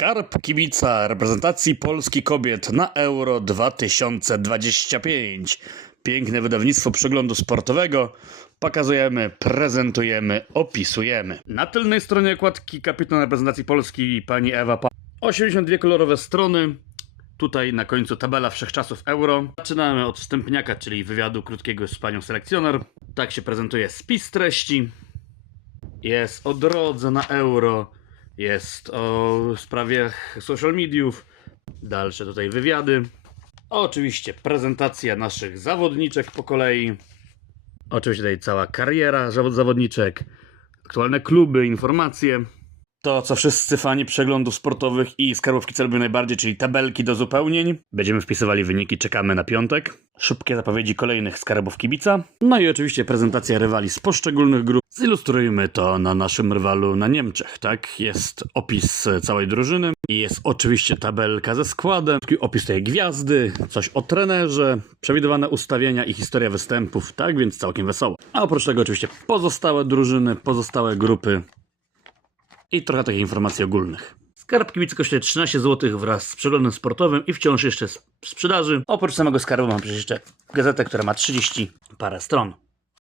Skarb kibica reprezentacji Polski kobiet na Euro 2025. Piękne wydawnictwo przeglądu sportowego. Pokazujemy, prezentujemy, opisujemy. Na tylnej stronie okładki kapitan reprezentacji Polski pani Ewa pa 82 kolorowe strony. Tutaj na końcu tabela wszechczasów euro. Zaczynamy od wstępniaka, czyli wywiadu krótkiego z panią selekcjoner. Tak się prezentuje spis treści. Jest o drodze na euro. Jest o sprawie social mediów. Dalsze tutaj wywiady. Oczywiście prezentacja naszych zawodniczek po kolei. Oczywiście tutaj cała kariera zawod- zawodniczek. Aktualne kluby, informacje. To, co wszyscy fani przeglądów sportowych i skarbówki celują najbardziej, czyli tabelki do zupełnień. Będziemy wpisywali wyniki, czekamy na piątek. Szybkie zapowiedzi kolejnych skarbów kibica. No i oczywiście prezentacja rywali z poszczególnych grup. Zilustrujmy to na naszym rywalu na Niemczech, tak? Jest opis całej drużyny i jest oczywiście tabelka ze składem, opis tej gwiazdy, coś o trenerze, przewidywane ustawienia i historia występów, tak? Więc całkiem wesoło. A oprócz tego oczywiście pozostałe drużyny, pozostałe grupy i trochę takich informacji ogólnych. Skarb kibicy kosztuje 13 zł wraz z przeglądem sportowym i wciąż jeszcze z sprzedaży. Oprócz samego skarbu mam przecież jeszcze gazetę, która ma 30 parę stron.